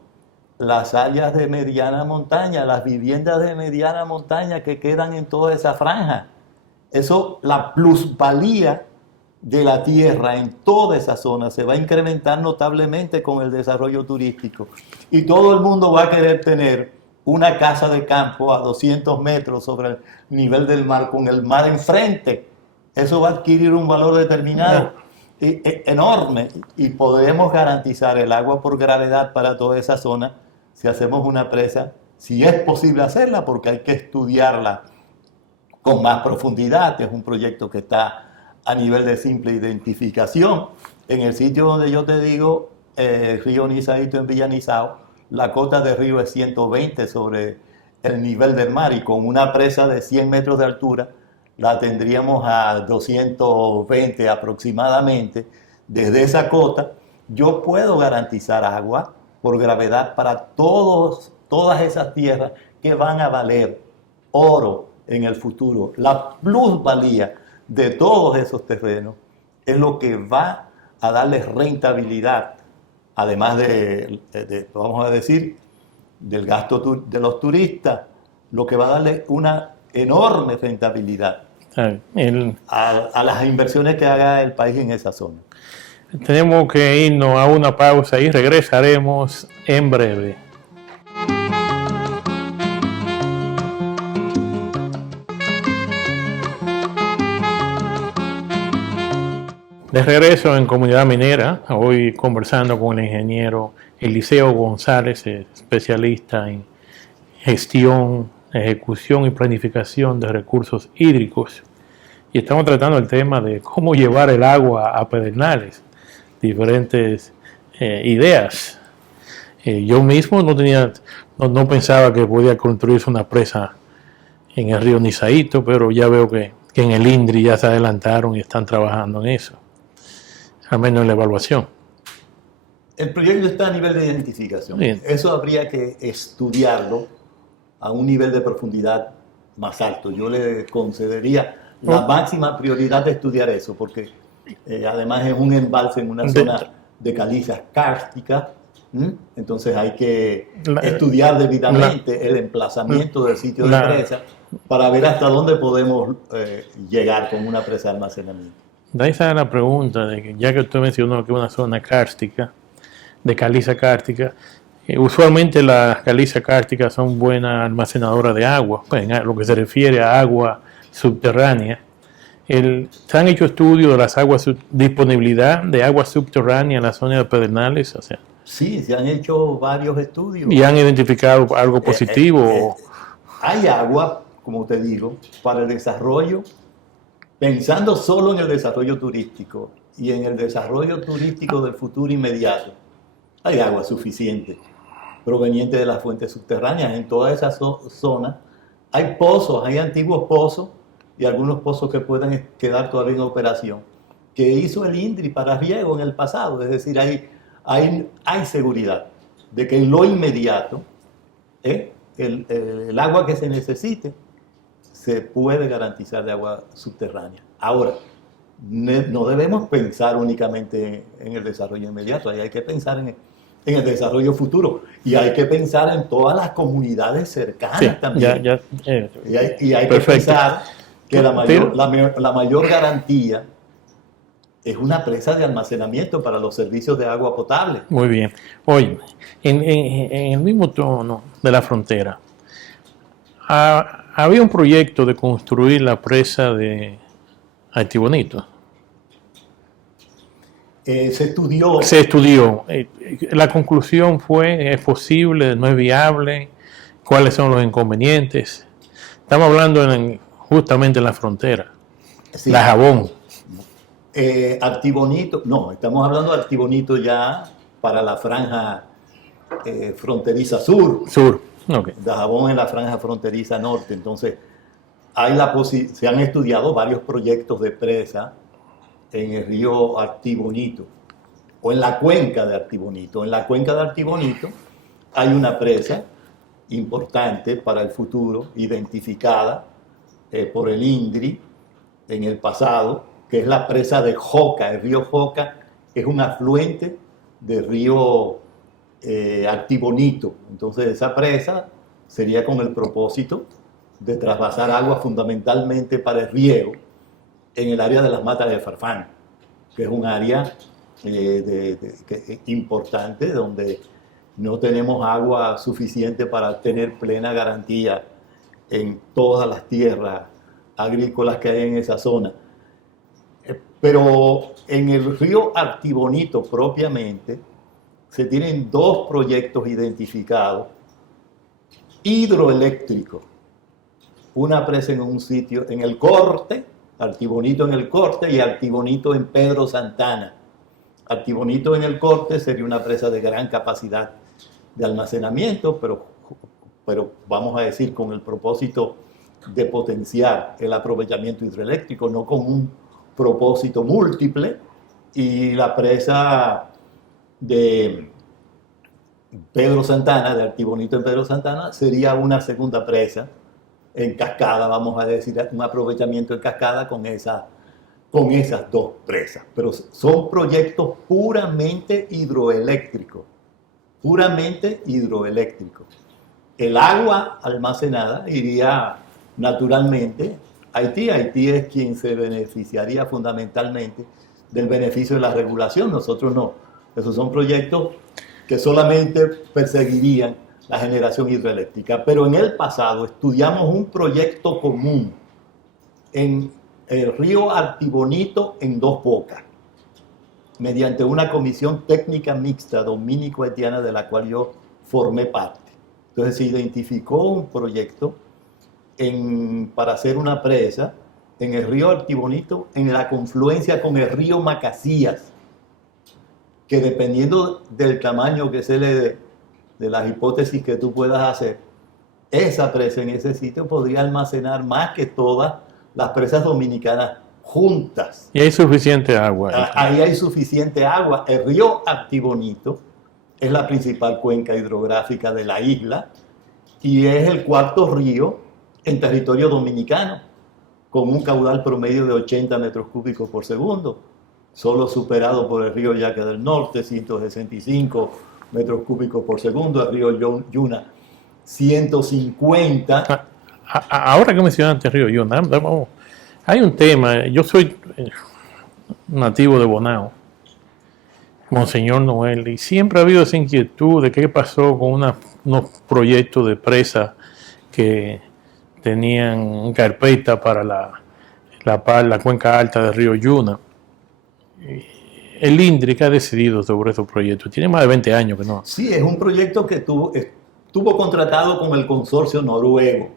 las áreas de mediana montaña, las viviendas de mediana montaña que quedan en toda esa franja. Eso, la plusvalía de la tierra en toda esa zona se va a incrementar notablemente con el desarrollo turístico. Y todo el mundo va a querer tener una casa de campo a 200 metros sobre el nivel del mar con el mar enfrente. Eso va a adquirir un valor determinado enorme y podemos garantizar el agua por gravedad para toda esa zona si hacemos una presa, si es posible hacerla, porque hay que estudiarla con más profundidad. Es un proyecto que está a nivel de simple identificación. En el sitio donde yo te digo, Río Nizaíto en Villanizao, la cota de río es 120 sobre el nivel del mar y con una presa de 100 metros de altura la tendríamos a 220 aproximadamente. Desde esa cota yo puedo garantizar agua por gravedad para todas esas tierras que van a valer oro en el futuro. La plusvalía de todos esos terrenos es lo que va a darles rentabilidad, además vamos a decir, del gasto de los turistas, lo que va a darle una enorme rentabilidad a las inversiones que haga el país en esa zona. Tenemos que irnos a una pausa y regresaremos en breve. De regreso en Comunidad Minera, hoy conversando con el ingeniero Eliseo González, especialista en gestión, ejecución y planificación de recursos hídricos. Y estamos tratando el tema de cómo llevar el agua a Pedernales, diferentes ideas. Yo mismo no pensaba que podía construirse una presa en el río Nizaíto, pero ya veo que en el INDRI ya se adelantaron y están trabajando en eso, al menos en la evaluación. El proyecto está a nivel de identificación. Bien. Eso habría que estudiarlo a un nivel de profundidad más alto. Yo le concedería la máxima prioridad de estudiar eso, porque además es un embalse en una zona de calizas kársticas. Entonces hay que estudiar debidamente el emplazamiento del sitio de presa para ver hasta dónde podemos llegar con una presa de almacenamiento. De ahí sale la pregunta, de que ya que usted mencionó que es una zona kárstica, de caliza kárstica, usualmente las calizas kársticas son buenas almacenadoras de agua, pues en lo que se refiere a agua subterránea. ¿Se han hecho estudios de las aguas, disponibilidad de agua subterránea en la zona de Pedernales? O sea, sí, se han hecho varios estudios. ¿Y han identificado algo positivo? Hay agua, como te digo, para el desarrollo, pensando solo en el desarrollo turístico y en el desarrollo turístico del futuro inmediato. Hay agua suficiente proveniente de las fuentes subterráneas. En toda esa zona hay pozos, hay antiguos pozos y algunos pozos que pueden quedar todavía en operación, que hizo el INDRI para riego en el pasado. Es decir, hay seguridad de que en lo inmediato el agua que se necesite se puede garantizar de agua subterránea. Ahora, no debemos pensar únicamente en el desarrollo inmediato, ahí hay que pensar en el desarrollo futuro y hay que pensar en todas las comunidades cercanas también. Y hay que pensar que la mayor garantía es una presa de almacenamiento para los servicios de agua potable. Muy bien. Oye, en el mismo tono de la frontera, había un proyecto de construir la presa de Artibonito. Se estudió. La conclusión fue, ¿es posible? ¿No es viable? ¿Cuáles son los inconvenientes? Estamos hablando justamente en la frontera. Sí. La Jabón. Artibonito, no, estamos hablando de Artibonito ya para la franja fronteriza sur. Okay. Dajabón en la franja fronteriza norte. Entonces, se han estudiado varios proyectos de presa en el río Artibonito o en la cuenca de Artibonito. En la cuenca de Artibonito hay una presa importante para el futuro, identificada por el INDRI en el pasado, que es la presa de Joca. El río Joca es un afluente del río Artibonito. Entonces esa presa sería con el propósito de trasvasar agua fundamentalmente para el riego en el área de las matas de Farfán, que es un área importante donde no tenemos agua suficiente para tener plena garantía en todas las tierras agrícolas que hay en esa zona. Pero en el río Artibonito propiamente se tienen dos proyectos identificados hidroeléctricos. Una presa en un sitio, en el Corte, Artibonito en el Corte y Artibonito en Pedro Santana. Artibonito en el Corte sería una presa de gran capacidad de almacenamiento, pero vamos a decir con el propósito de potenciar el aprovechamiento hidroeléctrico, no con un propósito múltiple. Y la presa de Pedro Santana, de Artibonito en Pedro Santana, sería una segunda presa en cascada, vamos a decir, un aprovechamiento en cascada con esas dos presas. Pero son proyectos puramente hidroeléctricos, puramente hidroeléctricos. El agua almacenada iría naturalmente a Haití. Haití es quien se beneficiaría fundamentalmente del beneficio de la regulación. Nosotros no. Esos son proyectos que solamente perseguirían la generación hidroeléctrica. Pero en el pasado estudiamos un proyecto común en el río Artibonito en Dos Bocas, mediante una comisión técnica mixta dominico-haitiana de la cual yo formé parte. Entonces se identificó un proyecto para hacer una presa en el río Artibonito, en la confluencia con el río Macasías, que dependiendo del tamaño que se le dé, de las hipótesis que tú puedas hacer, esa presa en ese sitio podría almacenar más que todas las presas dominicanas juntas. Y hay suficiente agua. Ahí hay suficiente agua. El río Artibonito es la principal cuenca hidrográfica de la isla y es el cuarto río en territorio dominicano, con un caudal promedio de 80 metros cúbicos por segundo, solo superado por el río Yaque del Norte, 165 metros cúbicos por segundo, el río Yuna, 150. Ahora que mencionaste el río Yuna, hay un tema. Yo soy nativo de Bonao, Monseñor Noel, y siempre ha habido esa inquietud de qué pasó con unos proyectos de presa que tenían carpeta para la cuenca alta del río Yuna. El INDRI, que ha decidido sobre esos proyectos, tiene más de 20 años que no. Sí, es un proyecto que estuvo contratado con el consorcio noruego,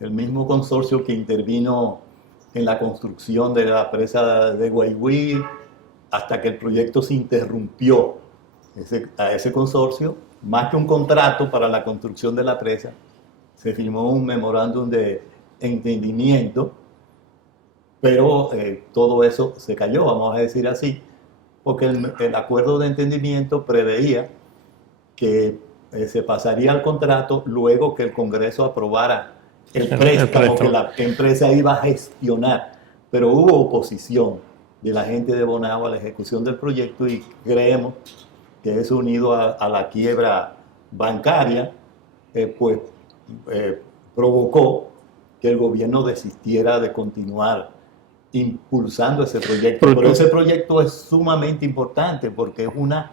el mismo consorcio que intervino en la construcción de la presa de Guayguí, hasta que el proyecto se interrumpió. A ese consorcio, más que un contrato para la construcción de la presa, se firmó un memorándum de entendimiento, pero todo eso se cayó, vamos a decir así, porque el acuerdo de entendimiento preveía que se pasaría al contrato luego que el Congreso aprobara el préstamo que la empresa iba a gestionar, pero hubo oposición de la gente de Bonao a la ejecución del proyecto y creemos que eso, unido a la quiebra bancaria, provocó que el gobierno desistiera de continuar impulsando ese proyecto. Pero ese proyecto es sumamente importante porque es una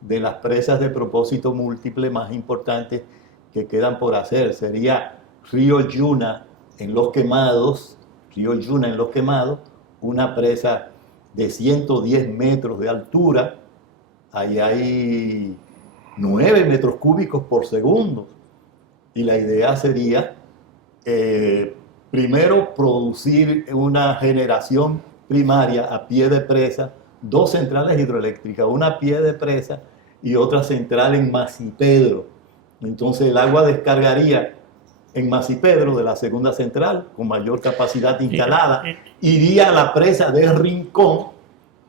de las presas de propósito múltiple más importantes que quedan por hacer. Sería Río Yuna en Los Quemados, una presa de 110 metros de altura. Ahí hay 9 metros cúbicos por segundo. Y la idea sería, primero, producir una generación primaria a pie de presa, 2 centrales hidroeléctricas, una a pie de presa y otra central en Masipedro. Entonces el agua descargaría en Masipedro de la segunda central, con mayor capacidad instalada, iría a la presa de Rincón,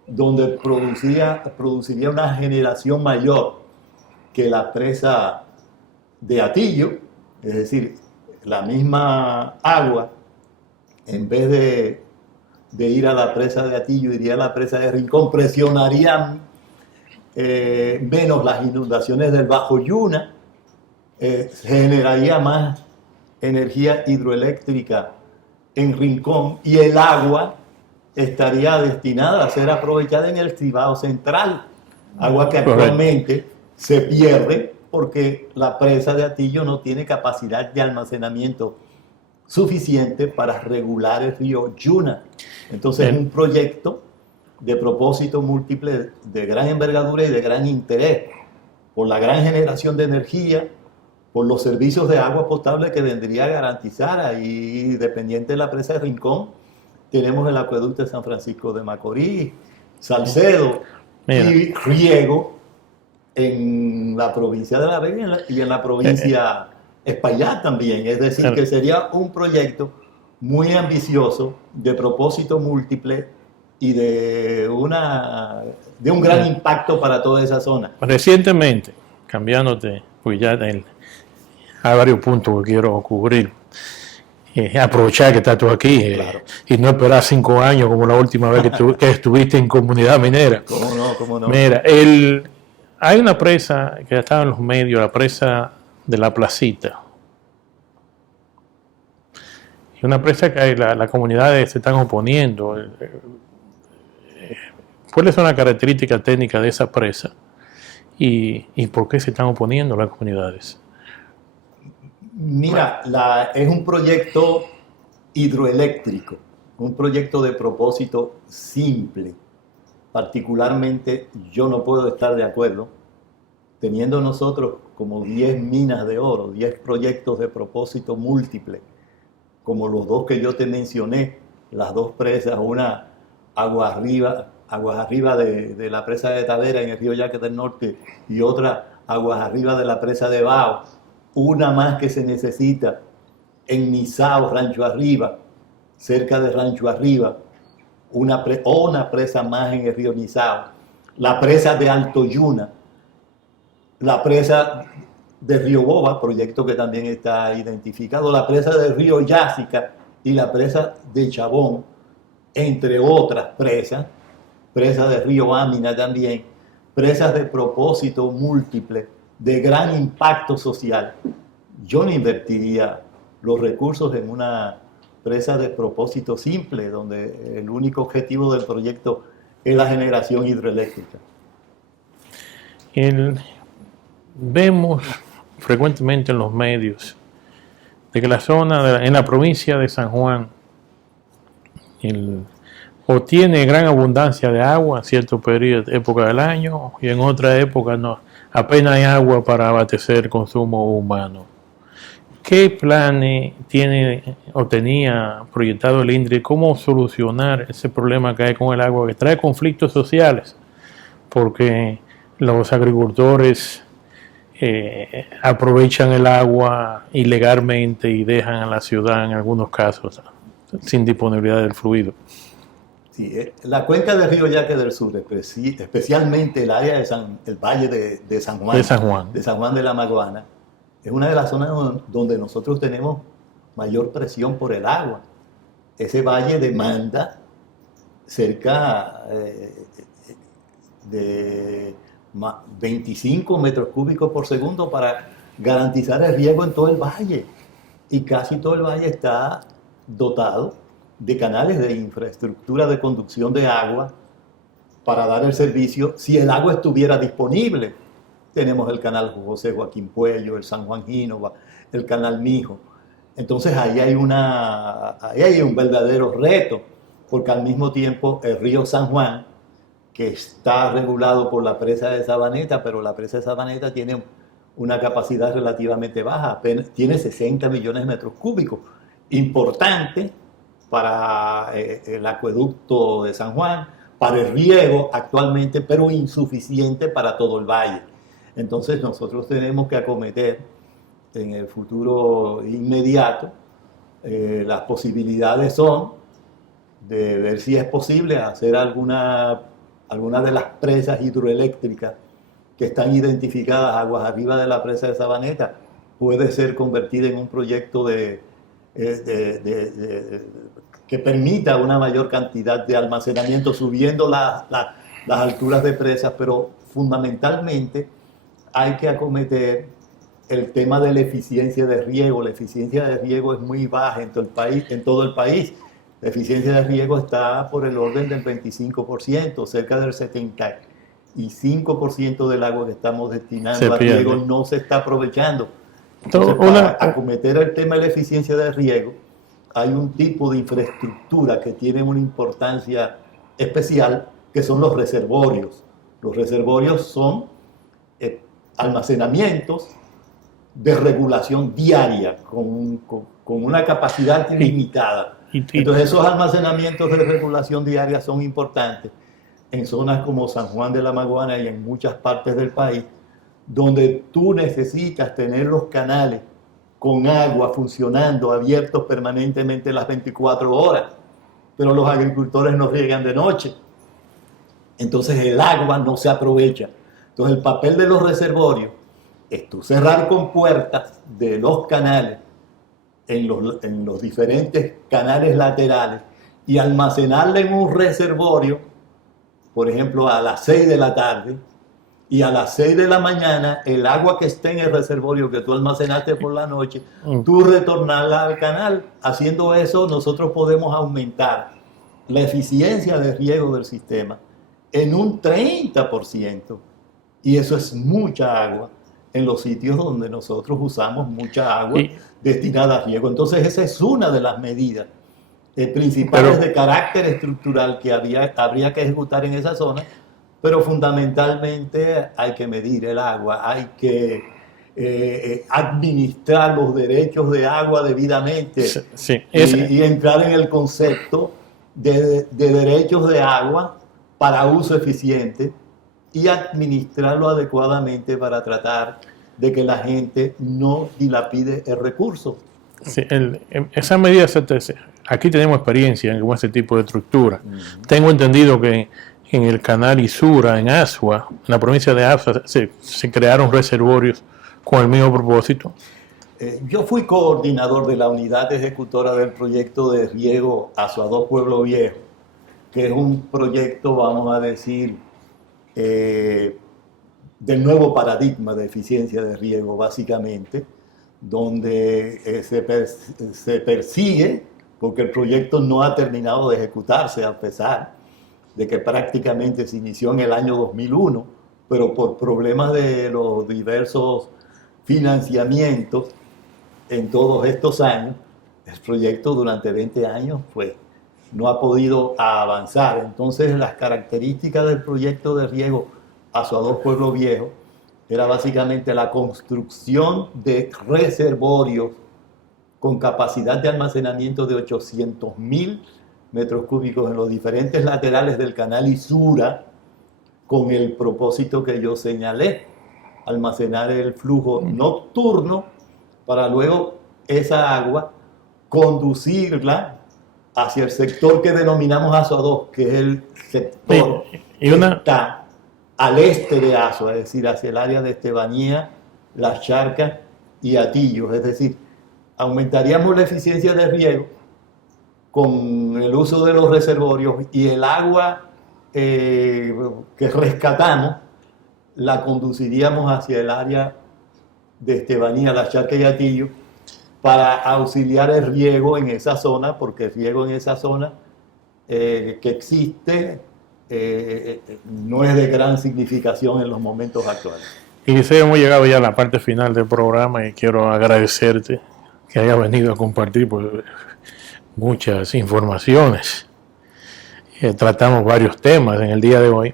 donde produciría una generación mayor que la presa de Atillo, es decir, la misma agua, en vez de ir a la presa de Atillo, iría a la presa de Rincón, presionaría menos las inundaciones del Bajo Yuna, generaría más energía hidroeléctrica en Rincón y el agua estaría destinada a ser aprovechada en el Cibao Central, agua que actualmente se pierde porque la presa de Atillo no tiene capacidad de almacenamiento suficiente para regular el río Yuna. Entonces es un proyecto de propósito múltiple de gran envergadura y de gran interés, por la gran generación de energía, por los servicios de agua potable que vendría a garantizar. Ahí, dependiente de la presa de Rincón, tenemos el acueducto de San Francisco de Macorís, Salcedo y riego en la provincia de La Vega y en la provincia Espaillat también. Es decir, que sería un proyecto muy ambicioso, de propósito múltiple y de un gran impacto para toda esa zona. Recientemente, cambiándote, pues ya hay varios puntos que quiero cubrir. Aprovechar que estás tú aquí Claro. Y no esperar 5 años como la última vez que estuviste en Comunidad Minera. ¿Cómo no? Mira, hay una presa que estaba en los medios, la presa de la Placita. Y una presa que las comunidades se están oponiendo. ¿Cuáles son las características técnicas de esa presa? ¿Y por qué se están oponiendo las comunidades? Mira, es un proyecto hidroeléctrico, un proyecto de propósito simple. Particularmente, yo no puedo estar de acuerdo, teniendo nosotros como 10 minas de oro, 10 proyectos de propósito múltiple, como los dos que yo te mencioné, las dos presas, una aguas arriba de la presa de Tavera en el río Yaque del Norte y otra aguas arriba de la presa de Bao. Una más que se necesita en Nizao, Rancho Arriba, cerca de Rancho Arriba, una presa más en el río Nizao, la presa de Alto Yuna, la presa de Río Boba, proyecto que también está identificado, la presa del río Yásica y la presa de Chabón, entre otras presas de río Ámina también, presas de propósito múltiple, de gran impacto social. Yo no invertiría los recursos en una presa de propósito simple, donde el único objetivo del proyecto es la generación hidroeléctrica. Vemos frecuentemente en los medios de que la zona en la provincia de San Juan o tiene gran abundancia de agua en cierto periodo, época del año, y en otra época no, apenas hay agua para abastecer el consumo humano. ¿Qué planes tiene o tenía proyectado el INDRI? ¿Cómo solucionar ese problema que hay con el agua que trae conflictos sociales? Porque los agricultores aprovechan el agua ilegalmente y dejan a la ciudad en algunos casos sin disponibilidad del fluido. Sí, la cuenca del río Yaque del Sur, especialmente el área del valle de San Juan, de San Juan de la Maguana, es una de las zonas donde nosotros tenemos mayor presión por el agua. Ese valle demanda cerca de 25 metros cúbicos por segundo para garantizar el riego en todo el valle. Y casi todo el valle está dotado de canales de infraestructura de conducción de agua para dar el servicio si el agua estuviera disponible. Tenemos el canal José Joaquín Puello, el San Juan Gínova, el canal Mijo. Entonces ahí hay un verdadero reto, porque al mismo tiempo el río San Juan, que está regulado por la presa de Sabaneta, pero la presa de Sabaneta tiene una capacidad relativamente baja, apenas tiene 60 millones de metros cúbicos, importante para el acueducto de San Juan, para el riego actualmente, pero insuficiente para todo el valle. Entonces nosotros tenemos que acometer en el futuro inmediato, las posibilidades son de ver si es posible hacer alguna de las presas hidroeléctricas que están identificadas aguas arriba de la presa de Sabaneta, puede ser convertida en un proyecto que permita una mayor cantidad de almacenamiento subiendo las alturas de presas, pero fundamentalmente hay que acometer el tema de la eficiencia de riego. La eficiencia de riego es muy baja en todo el país. La eficiencia de riego está por el orden del 25%, cerca del 75% 95% del agua que estamos destinando a riego no se está aprovechando. Entonces, para acometer el tema de la eficiencia del riego, hay un tipo de infraestructura que tiene una importancia especial, que son los reservorios. Los reservorios son almacenamientos de regulación diaria, con una capacidad limitada. Entonces, esos almacenamientos de regulación diaria son importantes en zonas como San Juan de la Maguana y en muchas partes del país, donde tú necesitas tener los canales con agua funcionando, abiertos permanentemente las 24 horas, pero los agricultores no riegan de noche. Entonces el agua no se aprovecha. Entonces el papel de los reservorios es tú cerrar con puertas de los canales en los diferentes canales laterales y almacenarla en un reservorio, por ejemplo, a las 6 de la tarde, y a las 6 de la mañana el agua que esté en el reservorio que tú almacenaste por la noche, tú retornarla al canal. Haciendo eso, nosotros podemos aumentar la eficiencia de riego del sistema en un 30%. Y eso es mucha agua en los sitios donde nosotros usamos mucha agua destinada a riego. Entonces esa es una de las medidas principales de carácter estructural que habría que ejecutar en esa zona. Pero fundamentalmente hay que medir el agua, hay que administrar los derechos de agua debidamente y entrar en el concepto de derechos de agua para uso eficiente y administrarlo adecuadamente para tratar de que la gente no dilapide el recurso. Sí, esas medidas, aquí tenemos experiencia con ese tipo de estructura. Tengo entendido que en el canal Isura, en Asua, en la provincia de Asua, se crearon reservorios con el mismo propósito. Yo fui coordinador de la unidad ejecutora del proyecto de riego Asua 2 Pueblo Viejo, que es un proyecto, vamos a decir, del nuevo paradigma de eficiencia de riego, básicamente, donde se persigue, porque el proyecto no ha terminado de ejecutarse a pesar de que prácticamente se inició en el año 2001, pero por problemas de los diversos financiamientos en todos estos años, el proyecto durante 20 años no ha podido avanzar. Entonces las características del proyecto de riego Asua 2 Pueblo Viejo era básicamente la construcción de reservorios con capacidad de almacenamiento de 800,000 metros cúbicos en los diferentes laterales del canal Isura, con el propósito que yo señalé, almacenar el flujo nocturno para luego esa agua conducirla hacia el sector que denominamos Asua 2, que es el sector que está al este de Asua, es decir, hacia el área de Estebanía, Las Charcas y Atillos. Es decir, aumentaríamos la eficiencia de riego con el uso de los reservorios y el agua que rescatamos la conduciríamos hacia el área de Estebanía, Las Charcas y Atillo para auxiliar el riego en esa zona, porque el riego en esa zona que existe no es de gran significación en los momentos actuales. Y hemos llegado ya a la parte final del programa y quiero agradecerte que hayas venido a compartir muchas informaciones. Tratamos varios temas en el día de hoy.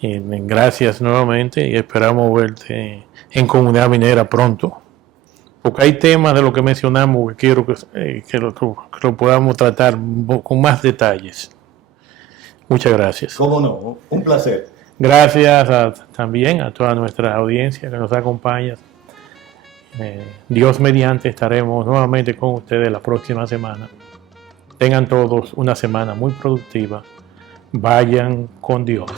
Gracias nuevamente y esperamos verte en Comunidad Minera pronto, porque hay temas de lo que mencionamos que quiero que lo podamos tratar con más detalles. Muchas gracias. Cómo no, un placer. Gracias también a toda nuestra audiencia que nos acompaña. Dios mediante estaremos nuevamente con ustedes la próxima semana. Tengan todos una semana muy productiva. Vayan con Dios.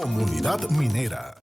Comunidad Minera.